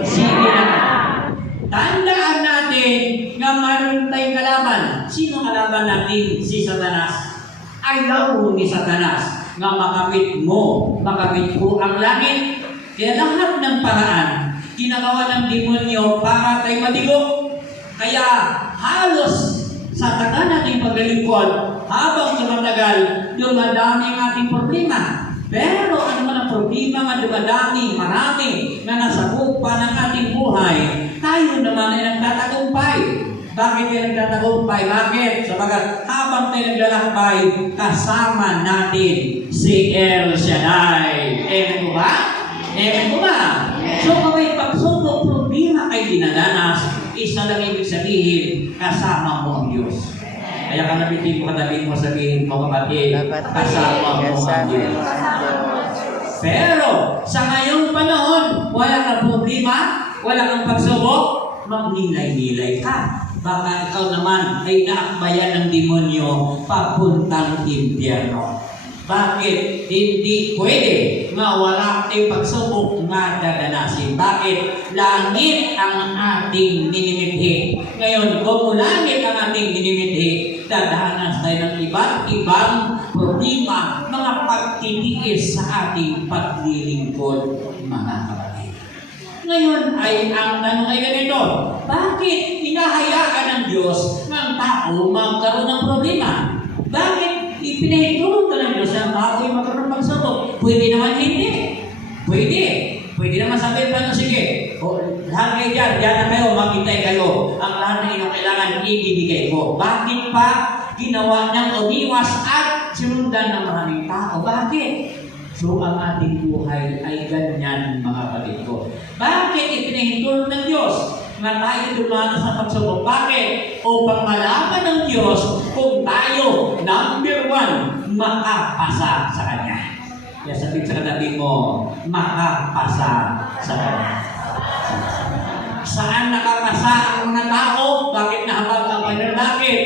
Sige na. Tandaan natin nga maroon tayong kalaban. Sino kalaban natin? Si Satanas. Ayaw ni Satanas nga makamit mo, makamit ko ang langit. Kaya lahat ng paraan, ginagawa ng demonyo para tayo matigo. Kaya halos sa tagal nating paglilingkod, habang tumatagal, dumadami ang ating problema. Pero ano man ang problema nga dumadami, marami na nasakupa ng ating buhay, tayo naman ay nagtatagumpay. Bakit tayo nagtatagumpay? Bakit? Sabagat habang tayo naglalakbay, kasama natin si El Shaddai. Ewan ko ba? Ewan ko ba? So kung may pagsubok problema ay dinadanas, isa lang ibig sabihin, kasama mo ang Diyos. Kaya ka nabitin mo, katabi mo, sabihin mo, kapatid, kasama mo ang Diyos. Pero, sa ngayong panahon, wala kang problema, wala kang pagsubok, magnilay-nilay ka. Baka ikaw naman ay naakbayan ng demonyo papuntang impyerno. Bakit hindi pwede mawala ang pagsubok na dadanasin? Bakit? Langit ang ating minimithi. Ngayon, kung langit ang ating minimithi, dadanas tayo ng iba't ibang problema, mga pagtitiis sa ating paglilingkod, mga kapatid. Ngayon ay ang tanong ay ganito, bakit hinahayaan ng Diyos ng tao magkaroon ng problema? Bakit ipinahitulong ka ng Diyos ng tao ay magkaroon ng pagsubok? Pwede naman hindi. Pwede. Pwede naman sabihin pa, sige, lahat kayo dyan na kayo, magintay kayo. Ang lahat na inyong kailangan ibibigay ko. Bakit pa ginawa niyang umiwas at sinundan ng maraming tao? Bakit? So, ang ating buhay ay ganyan, mga kapatid ko. Bakit ipinahitulong ng Diyos na tayo dumanas sa pagsubok? Bakit? Upang malaman ng Diyos kung tayo, number one, makapasa sa Kanya. Kaya sabihin sa katabi mo, makapasa sa Kanya. Saan nakapasa ang mga tao? Bakit nahabag-abay ng bakit?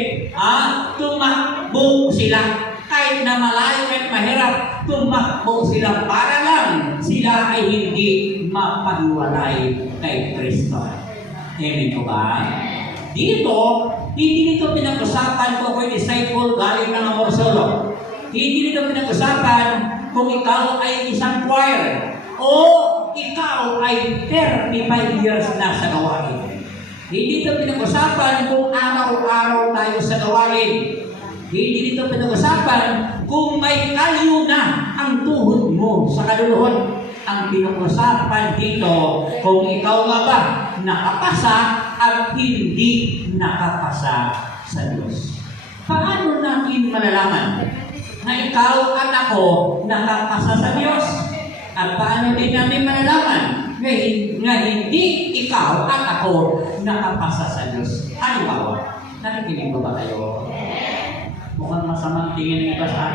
Tumakbo sila. Kahit na malayo at mahirap, tumakbo sila para lang sila ay hindi mapahiwalay kay Kristo. Amen ko ba? Dito, hindi nito pinag-usapan kung ako'y disciple galing ng Amor Solo. Hindi nito pinag-usapan kung ikaw ay isang choir o ikaw ay 35 years na sa gawain. Hindi ito pinag-usapan kung araw-araw tayo sa gawain. Hindi dito pinag-usapan kung may kalyo na ang tuhod mo sa kaluluhod. Ang pinag-usapan dito kung ikaw nga ba nakapasa at hindi nakapasa sa Diyos. Paano natin malalaman na ikaw at ako nakapasa sa Diyos? At paano din natin malalaman na hindi ikaw at ako nakapasa sa Diyos? Halimbawa, nakikinig ba kayo? Mukhang masamang tingin ng iba sa akin.